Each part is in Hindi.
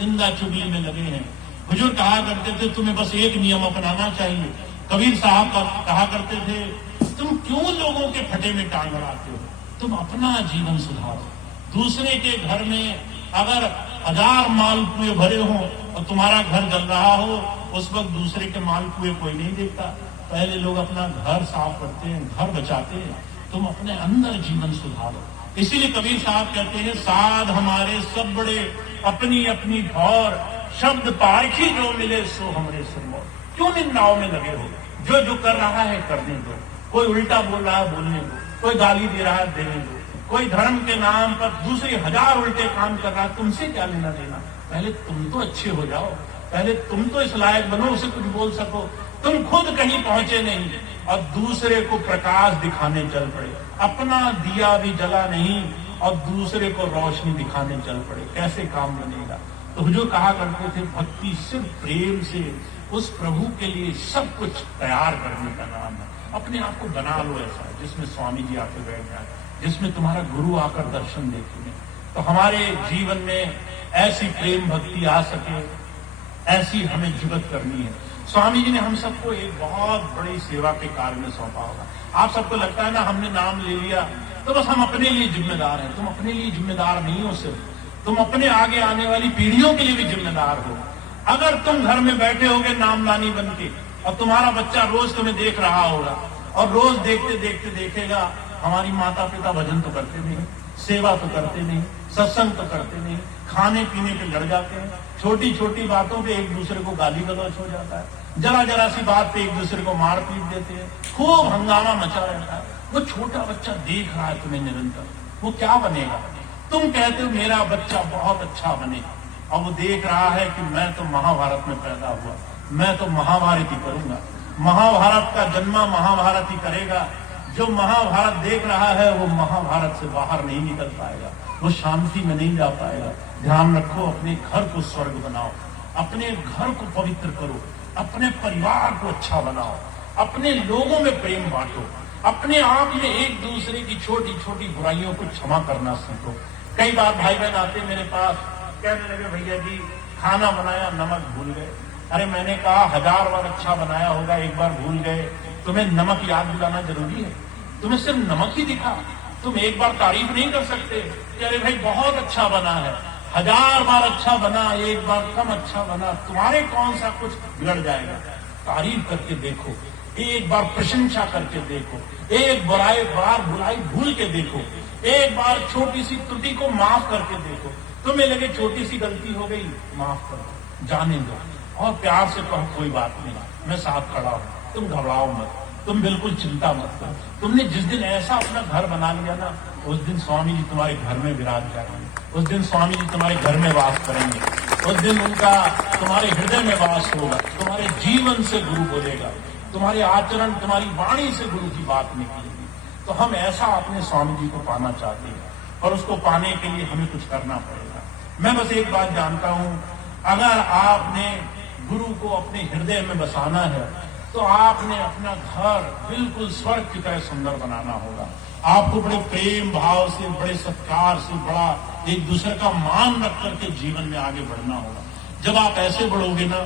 निंदा चुगली में लगे हैं। हुजूर कहा करते थे तुम्हें बस एक नियम अपनाना चाहिए। कबीर साहब कहा करते थे तुम क्यों लोगों के फटे में टांग अड़ाते हो, तुम अपना जीवन सुधारो। दूसरे के घर में अगर 1000 मालपुए भरे हो और तुम्हारा घर जल रहा हो, उस वक्त दूसरे के मालपुए कोई नहीं देखता। पहले लोग अपना घर साफ करते हैं, घर बचाते हैं। तुम अपने अंदर जीवन सुधारो। इसीलिए कबीर साहब कहते हैं साध हमारे सब बड़े अपनी अपनी भौर, शब्द पारखी जो मिले सो हमरे सिरमौर। क्यों निंदाओं में लगे हो, जो कर रहा है करने दो। कोई उल्टा बोल रहा है बोलने दो, कोई गाली दे रहा है देने दो, कोई धर्म के नाम पर दूसरे 1000 उल्टे काम कर रहा है, तुमसे क्या लेना देना। पहले तुम तो अच्छे हो जाओ, पहले तुम तो इस लायक बनो उसे कुछ बोल सको। तुम खुद कहीं पहुंचे नहीं और दूसरे को प्रकाश दिखाने चल पड़े। अपना दिया भी जला नहीं और दूसरे को रोशनी दिखाने चल पड़े, कैसे काम बनेगा। तो हुजूर कहा करते थे भक्ति सिर्फ प्रेम से उस प्रभु के लिए सब कुछ तैयार करने का नाम है। अपने आप को बना लो ऐसा जिसमें स्वामी जी आके बैठ जाए, जिसमें तुम्हारा गुरु आकर दर्शन देखे। तो हमारे जीवन में ऐसी प्रेम भक्ति आ सके, ऐसी हमें जुगत करनी है। स्वामी जी ने हम सबको एक बहुत बड़ी सेवा के कार्य में सौंपा होगा। आप सबको लगता है ना हमने नाम ले लिया तो बस हम अपने लिए जिम्मेदार हैं। तुम अपने लिए जिम्मेदार नहीं हो, सिर्फ तुम अपने आगे आने वाली पीढ़ियों के लिए भी जिम्मेदार हो। अगर तुम घर में बैठे होगे नामदानी बन के और तुम्हारा बच्चा रोज तुम्हें देख रहा होगा और रोज देखते देखते देखेगा हमारी माता पिता भजन तो करते नहीं, सेवा तो करते नहीं, सत्संग तो करते नहीं, खाने पीने पे लड़ जाते हैं, छोटी छोटी बातों पे एक दूसरे को गाली गलौच हो जाता है, जरा जरा सी बात पे एक दूसरे को मार पीट देते हैं, खूब हंगामा मचा रहता है। वो छोटा बच्चा देख रहा है तुम्हें निरंतर, वो क्या बनेगा। तुम कहते हो मेरा बच्चा बहुत अच्छा बने और वो देख रहा है कि मैं तो महाभारत में पैदा हुआ, मैं तो महाभारत ही करूंगा। महाभारत का जन्मा महाभारत ही करेगा। जो महाभारत देख रहा है वो महाभारत से बाहर नहीं निकल पाएगा, वो शांति में नहीं जा पाएगा। ध्यान रखो, अपने घर को स्वर्ग बनाओ, अपने घर को पवित्र करो, अपने परिवार को अच्छा बनाओ, अपने लोगों में प्रेम बांटो, अपने आप में एक दूसरे की छोटी छोटी बुराइयों को क्षमा करना सीखो। कई बार भाई बहन आते मेरे पास, कहने लगे भैया जी खाना बनाया नमक भूल गए। अरे मैंने कहा 1000 बार अच्छा बनाया होगा, एक बार भूल गए। तुम्हें नमक याद दिलाना जरूरी है? तुम्हें सिर्फ नमक ही दिखा, तुम एक बार तारीफ नहीं कर सकते कि अरे भाई बहुत अच्छा बना है। 1000 बार अच्छा बना, एक बार कम अच्छा बना, तुम्हारे कौन सा कुछ बिगड़ जाएगा। तारीफ करके देखो, एक बार प्रशंसा करके देखो, एक बार बुराई भूल के देखो, एक बार छोटी सी त्रुटि को माफ करके देखो। तुम्हें लगे छोटी सी गलती हो गई, माफ कर दो, जाने दो और प्यार से कहो कोई बात नहीं, मैं साथ खड़ा हूं, तुम घबराओ मत, तुम बिल्कुल चिंता मत करो। तुमने जिस दिन ऐसा अपना घर बना लिया ना, उस दिन स्वामी जी तुम्हारे घर में विराज करेंगे, उस दिन स्वामी जी तुम्हारे घर में वास करेंगे, उस दिन उनका तुम्हारे हृदय में वास होगा, तुम्हारे जीवन से गुरु बोलेगा, तुम्हारे आचरण तुम्हारी वाणी से गुरु की बात निकलेगी। तो हम ऐसा अपने स्वामी जी को पाना चाहते हैं और उसको पाने के लिए हमें कुछ करना पड़ेगा। मैं बस एक बात जानता हूं, अगर आपने गुरु को अपने हृदय में बसाना है तो आपने अपना घर बिल्कुल स्वर्ग की तरह सुंदर बनाना होगा। आपको बड़े प्रेम भाव से, बड़े सत्कार से, बड़ा एक दूसरे का मान रख करके जीवन में आगे बढ़ना होगा। जब आप ऐसे बढ़ोगे ना,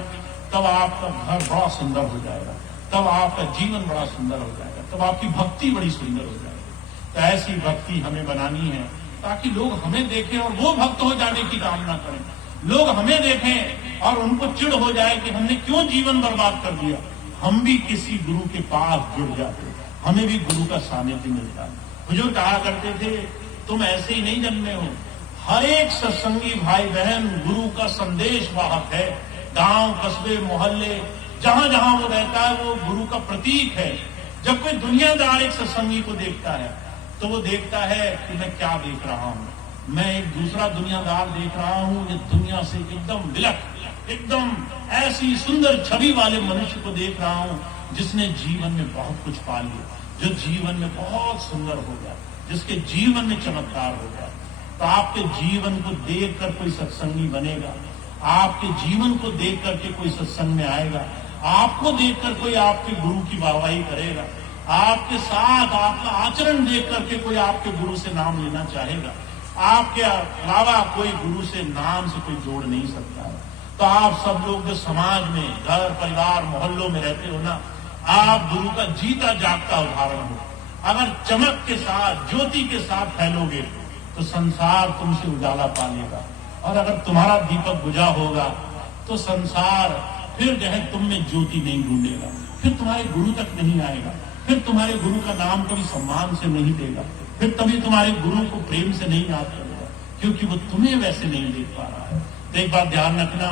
तब आपका घर बड़ा सुंदर हो जाएगा, तब आपका जीवन बड़ा सुंदर हो जाएगा, तब आपकी भक्ति बड़ी सुंदर हो जाएगी। तो ऐसी भक्ति हमें बनानी है ताकि लोग हमें देखें और वो भक्त हो जाने की कामना करें। लोग हमें देखें और उनको चिढ़ हो जाए कि हमने क्यों जीवन बर्बाद कर दिया। हम भी किसी गुरु के पास जुड़ जाते, हमें भी गुरु का सानिध्य मिलता। हुजूर कहा करते थे तुम ऐसे ही नहीं जन्मे हो, हर एक सत्संगी भाई बहन गुरु का संदेश वाहक है। गांव कस्बे मोहल्ले जहां जहां वो रहता है वो गुरु का प्रतीक है। जब कोई दुनियादार एक सत्संगी को देखता है तो वो देखता है कि मैं क्या देख रहा हूं, मैं एक दूसरा दुनियादार देख रहा हूं। ये दुनिया से एकदम विलक, एकदम ऐसी सुंदर छवि वाले मनुष्य को देख रहा हूं जिसने जीवन में बहुत कुछ पा लिया, जो जीवन में बहुत सुंदर हो गया, जिसके जीवन में चमत्कार हो गया। तो आपके जीवन को देखकर कोई सत्संगी बनेगा, आपके जीवन को देख करके कोई सत्संग में आएगा, आपको देखकर कोई आपके गुरु की वाहवाही करेगा, आपके साथ आपका आचरण देख करके कोई आपके गुरु से नाम लेना चाहेगा। आपके अलावा कोई गुरु से नाम से कोई जोड़ नहीं सकता है। तो आप सब लोग जो समाज में घर परिवार मोहल्लों में रहते हो ना, आप गुरु का जीता जागता उदाहरण हो। अगर चमक के साथ ज्योति के साथ फैलोगे तो संसार तुमसे उजाला पा लेगा, और अगर तुम्हारा दीपक बुझा होगा तो संसार फिर जो है तुम में ज्योति नहीं ढूंढेगा, फिर तुम्हारे गुरु तक नहीं आएगा, फिर तुम्हारे गुरु का नाम कभी सम्मान से नहीं देगा, फिर तभी तुम्हारे गुरु को प्रेम से नहीं याद करेगा, क्योंकि वो तुम्हें वैसे नहीं देख पा रहा है। तो एक बात ध्यान रखना,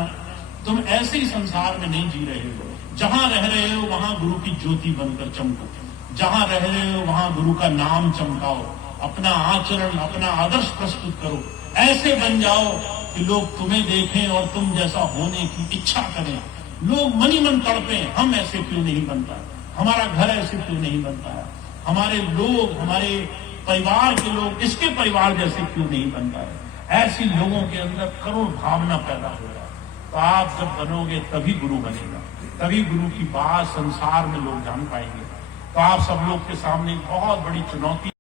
तुम ऐसे ही संसार में नहीं जी रहे हो। जहां रह रहे हो वहां गुरु की ज्योति बनकर चमको, जहां रह रहे हो वहां गुरु का नाम चमकाओ, अपना आचरण अपना आदर्श प्रस्तुत करो, ऐसे बन जाओ कि लोग तुम्हें देखें और तुम जैसा होने की इच्छा करें। लोग मनी मन तड़पे, हम ऐसे क्यों नहीं बन पाए, हमारा घर ऐसे क्यों नहीं बन पाया, हमारे लोग हमारे परिवार के लोग इसके परिवार जैसे क्यों नहीं बन पाए। ऐसी लोगों के अंदर करुण भावना पैदा होगा। तो आप जब बनोगे तभी गुरु बनेगा, तभी गुरु की बात संसार में लोग जान पाएंगे। तो आप सब लोग के सामने बहुत बड़ी चुनौती